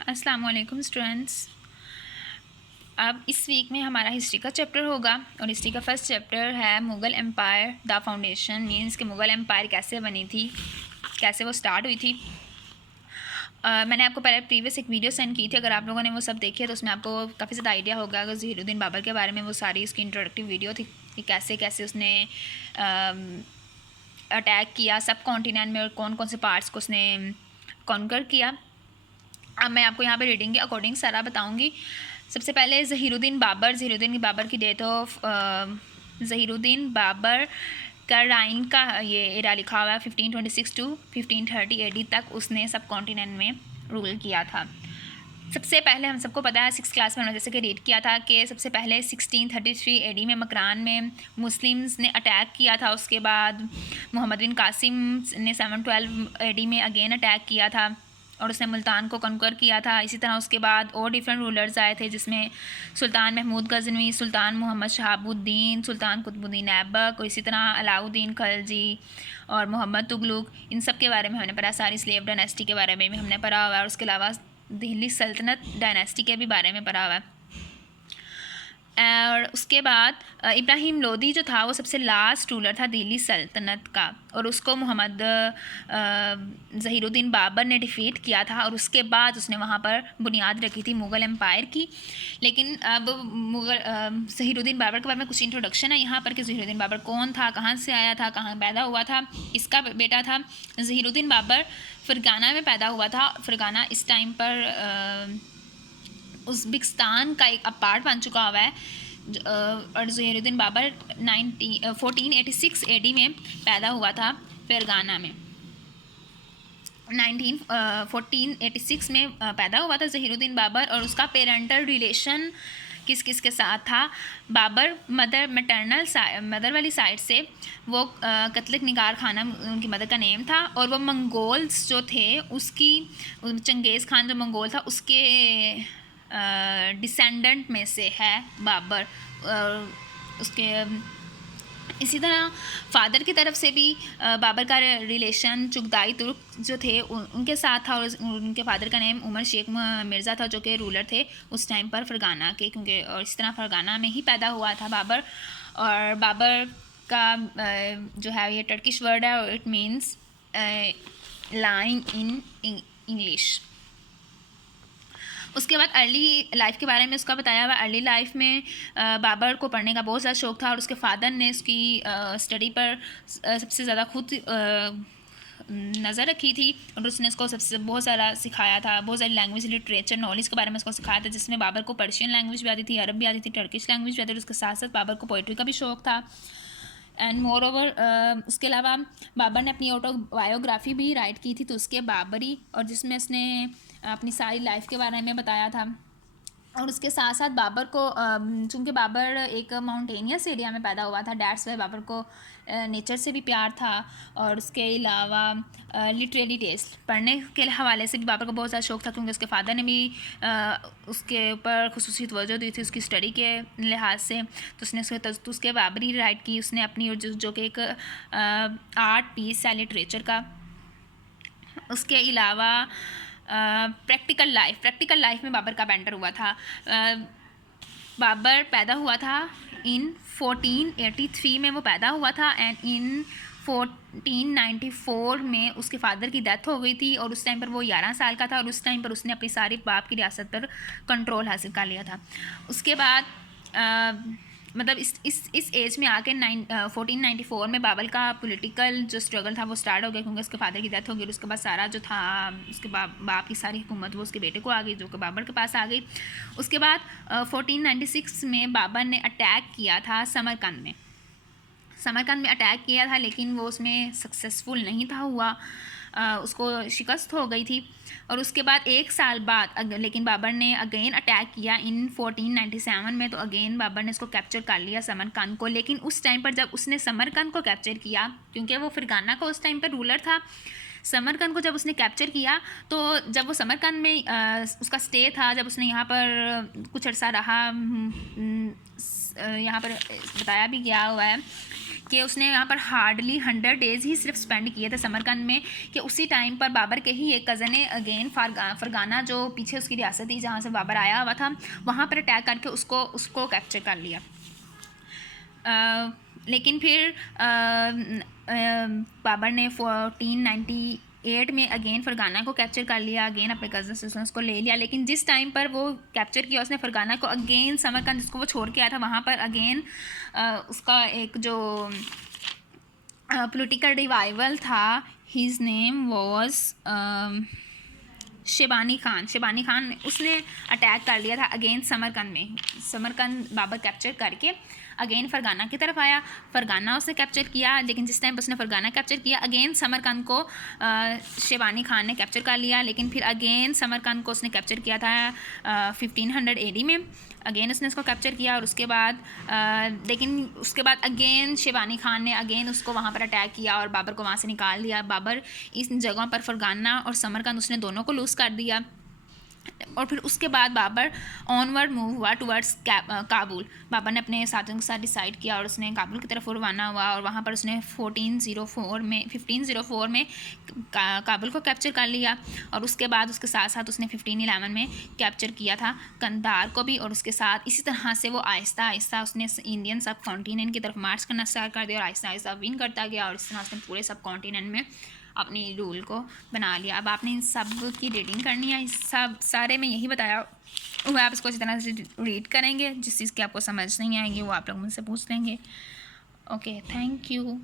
अस्सलाम वालेकुम स्टूडेंट्स। अब इस वीक में हमारा हिस्ट्री का चैप्टर होगा और हिस्ट्री का फर्स्ट चैप्टर है Mughal empire the foundation, means कि मुग़ल एम्पायर कैसे बनी थी, कैसे वो स्टार्ट हुई थी। मैंने आपको पहले प्रीवियस एक वीडियो सेंड की थी, अगर आप लोगों ने वो सब देखी है तो उसमें आपको काफ़ी ज़्यादा आइडिया होगा। अगर ज़हीरुद्दीन बाबर के बारे में वो सारी उसकी इंट्रोडक्टिव वीडियो थी कि कैसे कैसे उसने अटैक किया सब कॉन्टिनेंट में और कौन कौन से पार्ट्स को उसने कॉन्कर किया। अब मैं आपको यहाँ पे रीडिंग के अकॉर्डिंग सारा बताऊँगी। सबसे पहले ज़हीरुद्दीन बाबर की डेट ऑफ ज़हीरुद्दीन बाबर का राइन का ये एरा लिखा हुआ है 1526 टू 1530 AD तक उसने सब कॉन्टिनेंट में रूल किया था। सबसे पहले हम सबको पता है 6th क्लास में हमने जैसे कि रीड किया था कि सबसे पहले 1633 AD में मकरान में मुस्लिम्स ने अटैक किया था। उसके बाद मोहम्मद बिन कासिम ने 712 AD में अगेन अटैक किया था और उसने मुल्तान को कॉन्कर किया था। इसी तरह उसके बाद और डिफरेंट रूलर्स आए थे जिसमें सुल्तान महमूद गजनवी, सुल्तान मोहम्मद शहाबुद्दीन, सुल्तान कुतुबुद्दीन ऐबक और इसी तरह अलाउद्दीन खलजी और मोहम्मद तुगलक, इन सब के बारे में हमने पढ़ा। सारी स्लेव डायनेस्टी के बारे में भी हमने पढ़ा हुआ है और उसके अलावा दिल्ली सल्तनत डायनेस्टी के भी बारे में पढ़ा हुआ है। और उसके बाद इब्राहिम लोदी जो था वो सबसे लास्ट रूलर था दिल्ली सल्तनत का और उसको मोहम्मद ज़हीरुद्दीन बाबर ने डिफ़ीट किया था और उसके बाद उसने वहाँ पर बुनियाद रखी थी मुग़ल एम्पायर की। लेकिन अब ज़हीरुद्दीन बाबर के बारे में कुछ इंट्रोडक्शन है यहाँ पर कि ज़हीरुद्दीन बाबर कौन था, कहाँ से आया था, कहाँ पैदा हुआ था, किसका बेटा था। ज़हीरुद्दीन बाबर फ़रगाना में पैदा हुआ था। फ़रगाना इस टाइम पर उज़्बेकिस्तान का एक पार्ट बन चुका हुआ है और ज़हीरुद्दीन बाबर 1486 AD में पैदा हुआ था फ़रगाना में। 1486 में पैदा हुआ था ज़हीरुद्दीन बाबर और उसका पेरेंटल रिलेशन किस किस के साथ था। बाबर मदर वाली साइड से वो कतलक निगार खानम उनकी मदर का नेम था और वो मंगोल्स जो थे उसकी चंगेज़ खान जो मंगोल था उसके डिसेंडेंट में से है बाबर। उसके इसी तरह फादर की तरफ से भी बाबर का रिलेशन चुगताई तुर्क जो थे उनके साथ था और उनके फादर का नेम उमर शेख मिर्ज़ा था जो कि रूलर थे उस टाइम पर फ़रगाना के, क्योंकि और इस तरह फ़रगाना में ही पैदा हुआ था बाबर। और बाबर का जो है ये टर्किश वर्ड है और it means line in English. उसके बाद अर्ली लाइफ के बारे में उसका बताया हुआ। अर्ली लाइफ में बाबर को पढ़ने का बहुत ज़्यादा शौक़ था और उसके फादर ने उसकी स्टडी पर सबसे ज़्यादा खुद नज़र रखी थी और उसने उसको सबसे बहुत सारा सिखाया था, बहुत सारी लैंग्वेज लिटरेचर नॉलेज के बारे में उसको सिखाया था, जिसमें बाबर को पर्शियन लैंग्वेज भी आती थी, अरब भी आती थी, टर्किश लैंग्वेज भी आती थी। उसके साथ साथ बाबर को पोइट्री का भी शौक़ था। एंड मोर ओवर उसके अलावा बाबर ने अपनी ऑटोबायोग्राफी भी राइट की थी तो उसके बाबरी, और जिसमें उसने अपनी सारी लाइफ के बारे में बताया था। और उसके साथ साथ बाबर को चूँकि बाबर एक माउंटेनियस एरिया में पैदा हुआ था, डैट्स वाई बाबर को नेचर से भी प्यार था और उसके अलावा लिटरेरी टेस्ट पढ़ने के हवाले से भी बाबर को बहुत ज़्यादा शौक़ था, क्योंकि उसके फादर ने भी उसके ऊपर खुसूसी तवज्जो दी थी उसकी स्टडी के लिहाज से। तो उसने उसके बाबरी राइट की उसने अपनी, जो कि एक आर्ट पीस है लिटरेचर का। उसके अलावा प्रैक्टिकल लाइफ में बाबर का बेंटर हुआ था। बाबर पैदा हुआ था इन 1483 में वो पैदा हुआ था एंड इन 1494 में उसके फादर की डेथ हो गई थी और उस टाइम पर वो 11 साल का था और उस टाइम पर उसने अपनी सारी बाप की रियासत पर कंट्रोल हासिल कर लिया था। उसके बाद मतलब इस एज में आके 1494 में बाबर का पॉलिटिकल जो स्ट्रगल था वो स्टार्ट हो गया, क्योंकि उसके फादर की डेथ हो गई और उसके बाद सारा जो था उसके बाप की सारी हुकूमत वो उसके बेटे को आ गई, जो कि बाबर के पास आ गई। उसके बाद 1496 में बाबर ने अटैक किया था समरकंद में अटैक किया था, लेकिन वो उसमें सक्सेसफुल नहीं था हुआ, उसको शिकस्त हो गई थी। और उसके बाद एक साल बाद लेकिन बाबर ने अगेन अटैक किया इन 1497 में, तो अगेन बाबर ने इसको कैप्चर कर लिया समरकंद को। लेकिन उस टाइम पर जब उसने समरकंद को कैप्चर किया, क्योंकि वो फ़रगाना का उस टाइम पर रूलर था, समरकंद को जब उसने कैप्चर किया तो जब वो समरकंद में उसका स्टे था, जब उसने यहाँ पर कुछ अर्सा रहा, यहाँ पर बताया भी गया हुआ है कि उसने यहाँ पर हार्डली 100 डेज़ ही सिर्फ स्पेंड किए थे समरकंद में, कि उसी टाइम पर बाबर के ही एक कज़न ने अगेन फरगाना जो पीछे उसकी रियासत थी जहाँ से बाबर आया हुआ था, वहाँ पर अटैक करके उसको कैप्चर कर लिया। लेकिन फिर बाबर ने 1498 में अगेन फरगाना को कैप्चर कर लिया, अगेन अपने कज़न से उसको ले लिया। लेकिन जिस टाइम पर वो कैप्चर किया उसने फरगाना को, अगेन समरकंद जिसको वो छोड़ के आया था वहाँ पर अगेन उसका एक जो पॉलिटिकल रिवाइवल था, his name was Shebani Khan ने उसने अटैक कर लिया था अगेन समरकंद में। समरकंद बाबर कैप्चर करके अगेन फरगाना की तरफ आया, फरगाना उसने कैप्चर किया। लेकिन जिस टाइम उसने फरगाना कैप्चर किया अगेन समरकंद को शेबानी खान ने कैप्चर कर लिया। लेकिन फिर अगेन समरकंद को उसने कैप्चर किया था 1500 AD में, अगेन उसने उसको कैप्चर किया। और उसके बाद लेकिन उसके बाद अगेन शेबानी खान ने अगेन उसको वहाँ पर अटैक किया और बाबर को वहाँ से निकाल दिया। बाबर इस जगहों पर फरगाना और समरकंद उसने दोनों को लूज़ कर दिया। और फिर उसके बाद बाबर ऑनवर्ड मूव हुआ टुवर्ड्स काबुल। बाबर ने अपने साथियों के साथ डिसाइड किया और उसने काबुल की तरफ रवाना हुआ और वहाँ पर उसने 1504 में काबुल को कैप्चर कर लिया। और उसके बाद उसके साथ साथ उसने 1511 में कैप्चर किया था कंधार को भी। और उसके साथ इसी तरह से वो आहिस्ता आहिस्ता उसने इंडियन सब कॉन्टीनेंट की तरफ मार्च करना स्टार्ट कर दिया और आहिस्ता आहिस्ता विन करता गया। और इस तरह उसने पूरे सब कॉन्टीनेंट में अपनी रूल को बना लिया। अब आपने इन सब की रीडिंग करनी है, इस सब सारे में यही बताया वो आप इसको अच्छी तरह से रीड करेंगे। जिस चीज़ की आपको समझ नहीं आएगी वो आप लोग मुझसे पूछ लेंगे। Okay, thank you.